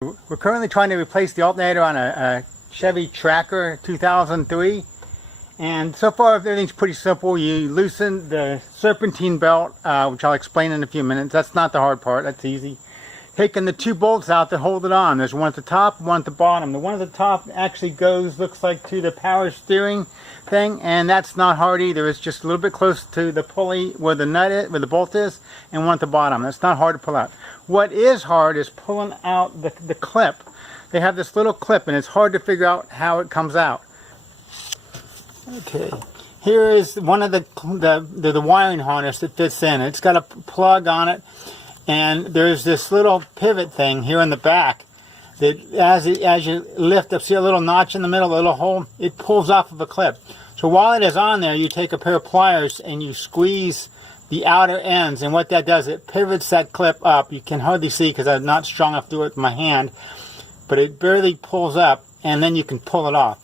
We're currently trying to replace the alternator on a Chevy Tracker 2003, and so far everything's pretty simple. You loosen the serpentine belt, which I'll explain in a few minutes. That's not the hard part, that's easy. Taking the two bolts out that hold it on. There's one at the top, one at the bottom. The one at the top actually looks like to the power steering thing, and that's not hard either. It's just a little bit close to the pulley where the nut is, where the bolt is, and one at the bottom. That's not hard to pull out. What is hard is pulling out the clip. They have this little clip, and it's hard to figure out how it comes out. Okay, here is one of the wiring harness that fits in. It's got a plug on it, and there's this little pivot thing here in the back that as you lift up, see a little notch in the middle, a little hole, it pulls off of a clip. So while it is on there, you take a pair of pliers and you squeeze the outer ends, and what that does, it pivots that clip up. You can hardly see because I'm not strong enough to do it with my hand, but it barely pulls up, and then you can pull it off.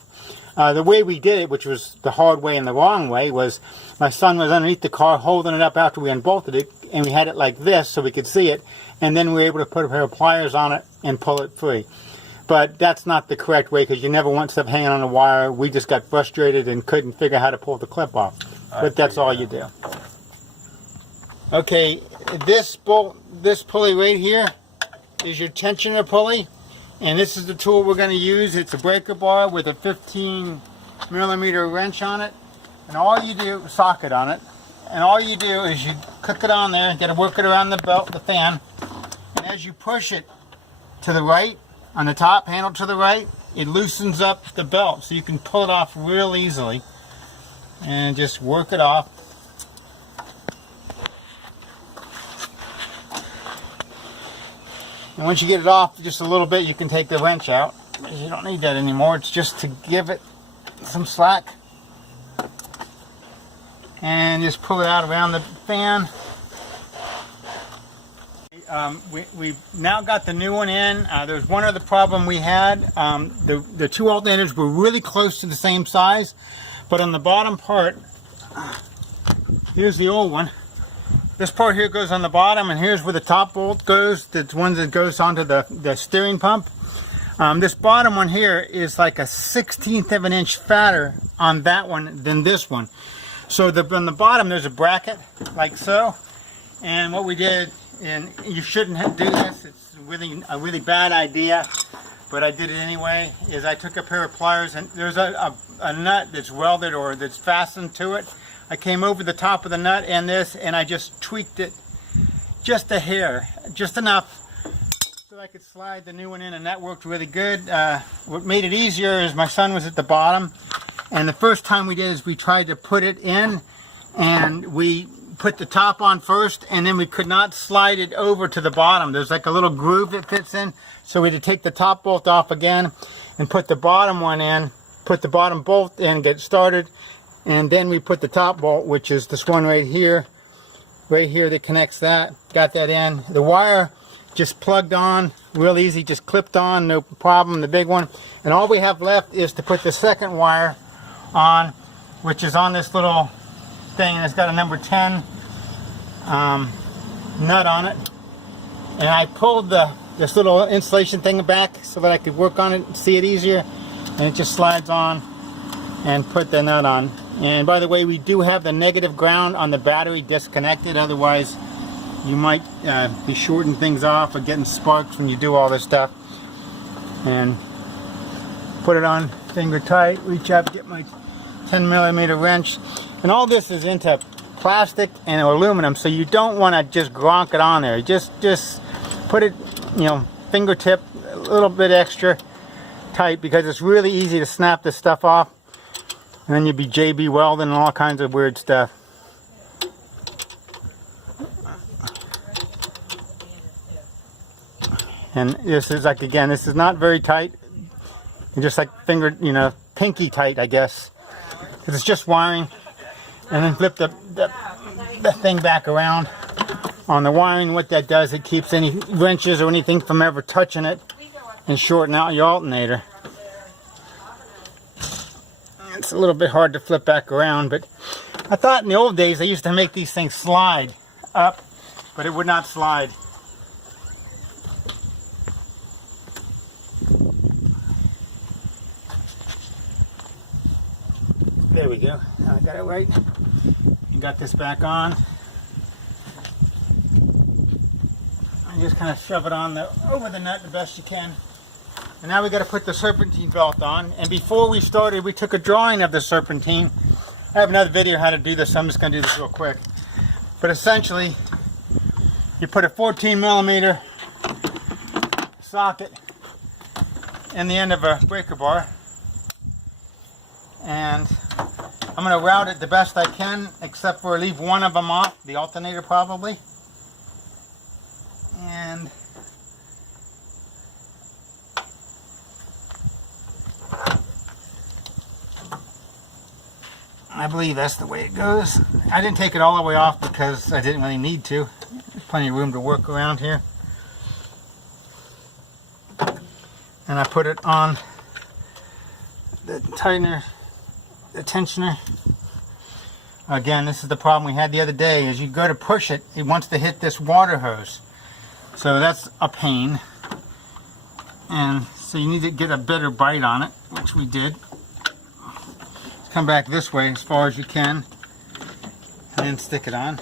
The way we did it, which was the hard way and the wrong way, was my son was underneath the car holding it up after we unbolted it, and we had it like this so we could see it, and then we were able to put a pair of pliers on it and pull it free. But that's not the correct way, because you never want stuff hanging on a wire. We just got frustrated and couldn't figure out how to pull the clip off. But that's all you do. Okay, this pulley right here is your tensioner pulley, and this is the tool we're going to use. It's a breaker bar with a 15mm wrench on it, and all you do, socket on it, and all you do is you click it on there, got to work it around the belt, the fan, and as you push it to the right, on the top handle to the right, it loosens up the belt, so you can pull it off real easily, and just work it off. And once you get it off just a little bit, you can take the wrench out. You don't need that anymore. It's just to give it some slack. And just pull it out around the fan. We've now got the new one in. There's one other problem we had. The two alternators were really close to the same size, but on the bottom part, here's the old one. This part here goes on the bottom, and here's where the top bolt goes. That's one that goes onto the steering pump. This bottom one here is like a 1/16 of an inch fatter on that one than this one. So on the bottom there's a bracket like so. And what we did, and you shouldn't do this, it's a really bad idea, but I did it anyway, is I took a pair of pliers, and there's a nut that's welded or that's fastened to it. I came over the top of the nut and this, and I just tweaked it just a hair, just enough so I could slide the new one in, and that worked really good. What made it easier is my son was at the bottom, and the first time we did is we tried to put it in, and we put the top on first, and then we could not slide it over to the bottom. There's like a little groove that fits in, so we had to take the top bolt off again and put the bottom one in, put the bottom bolt in, get started, and then we put the top bolt, which is this one right here that connects that. Got that in. The wire just plugged on, real easy, just clipped on, no problem, the big one. And all we have left is to put the second wire on, which is on this little thing, and it's got a number 10 nut on it. And I pulled this little insulation thing back so that I could work on it and see it easier, and it just slides on and put the nut on. And by the way, we do have the negative ground on the battery disconnected, otherwise you might be shorting things off or getting sparks when you do all this stuff. And put it on finger tight, reach up, get my 10mm wrench. And all this is into plastic and aluminum, so you don't want to just gronk it on there. Just put it, fingertip a little bit extra tight, because it's really easy to snap this stuff off. And then you'd be JB welding and all kinds of weird stuff. And this is like, again, this is not very tight. Just like pinky tight, I guess. Because it's just wiring. And then flip the thing back around on the wiring. What that does, it keeps any wrenches or anything from ever touching it and shorting out your alternator. It's a little bit hard to flip back around, but I thought in the old days they used to make these things slide up, but it would not slide. There we go. I got it right. And got this back on. And just kind of shove it on over the nut the best you can. And now we got to put the serpentine belt on. And before we started, we took a drawing of the serpentine. I have another video how to do this, so I'm just going to do this real quick. But essentially, you put a 14 millimeter socket in the end of a breaker bar. And I'm going to route it the best I can, except for leave one of them off, the alternator probably. And I believe that's the way it goes. I didn't take it all the way off because I didn't really need to. There's plenty of room to work around here. And I put it on the tightener, the tensioner. Again, this is the problem we had the other day. As you go to push it, it wants to hit this water hose. So that's a pain. And so you need to get a better bite on it, which we did. Come back this way as far as you can and then stick it on.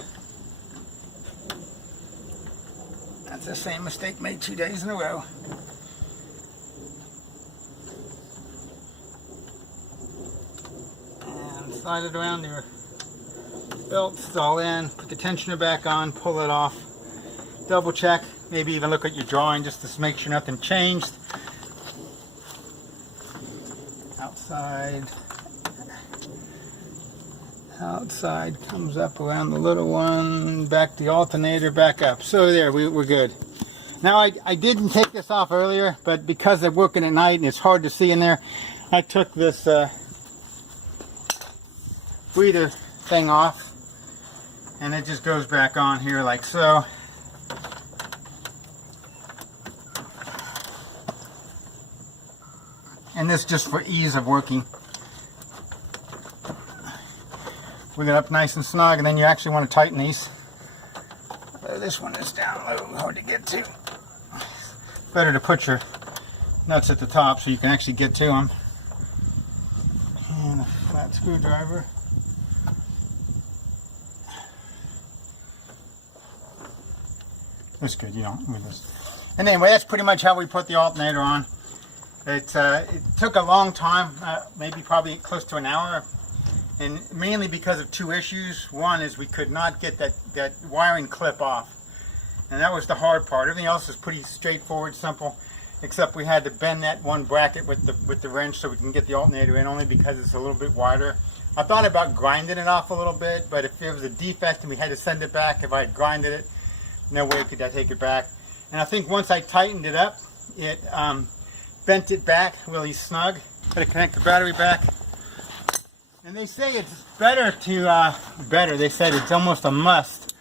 That's the same mistake made 2 days in a row. And slide it around your belt, it's all in, put the tensioner back on, pull it off, double check, maybe even look at your drawing just to make sure nothing changed. Outside comes up around the little one, back the alternator, back up. So there, we're good. Now I didn't take this off earlier, but because they're working at night and it's hard to see in there, I took this breather thing off, and it just goes back on here like so. And this just for ease of working. We get up nice and snug, and then you actually want to tighten these. This one is down low, hard to get to. Better to put your nuts at the top so you can actually get to them. And a flat screwdriver. That's good, you don't need this. And anyway, that's pretty much how we put the alternator on. It took a long time, probably close to an hour. And mainly because of two issues. One is we could not get that wiring clip off. And that was the hard part. Everything else is pretty straightforward, simple. Except we had to bend that one bracket with the wrench so we can get the alternator in, only because it's a little bit wider. I thought about grinding it off a little bit, but if there was a defect and we had to send it back, if I had grinded it, no way could I take it back. And I think once I tightened it up, it bent it back really snug. Got to connect the battery back. And they say it's better to, they said it's almost a must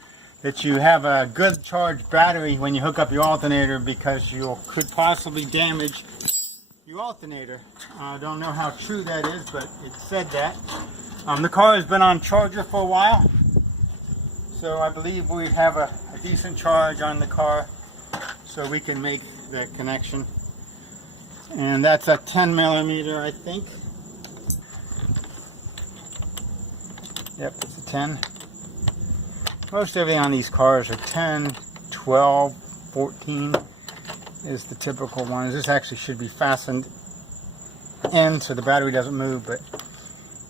that you have a good charged battery when you hook up your alternator, because you could possibly damage your alternator. I don't know how true that is, but it said that. The car has been on charger for a while, so I believe we have a decent charge on the car so we can make the connection. And that's a 10 millimeter, I think. Yep, it's a 10. Most everything on these cars are 10, 12, 14 is the typical ones. This actually should be fastened in so the battery doesn't move, but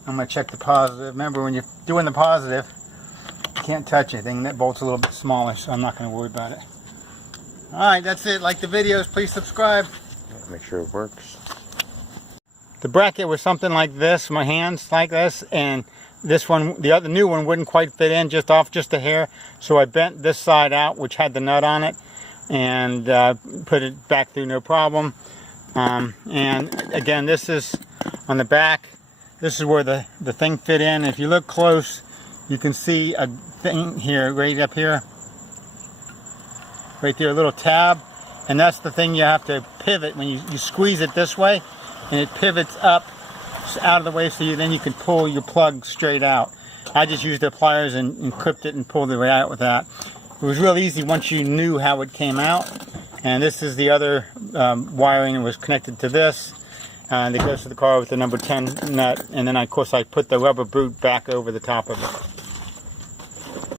I'm going to check the positive. Remember, when you're doing the positive, you can't touch anything. That bolt's a little bit smaller, so I'm not going to worry about it. Alright, that's it. Like the videos, please subscribe. Make sure it works. The bracket was something like this, my hands like this, and this one, the new one, wouldn't quite fit in, just a hair. So I bent this side out, which had the nut on it, and put it back through no problem. And again, this is on the back. This is where the thing fit in. If you look close, you can see a thing here, right up here. Right there, a little tab. And that's the thing you have to pivot when you squeeze it this way, and it pivots up out of the way, so then you can pull your plug straight out. I just used the pliers and clipped it and pulled it right out with that. It was real easy once you knew how it came out. And this is the other wiring that was connected to this. that goes to the car with the number 10 nut, and then of course I put the rubber boot back over the top of it.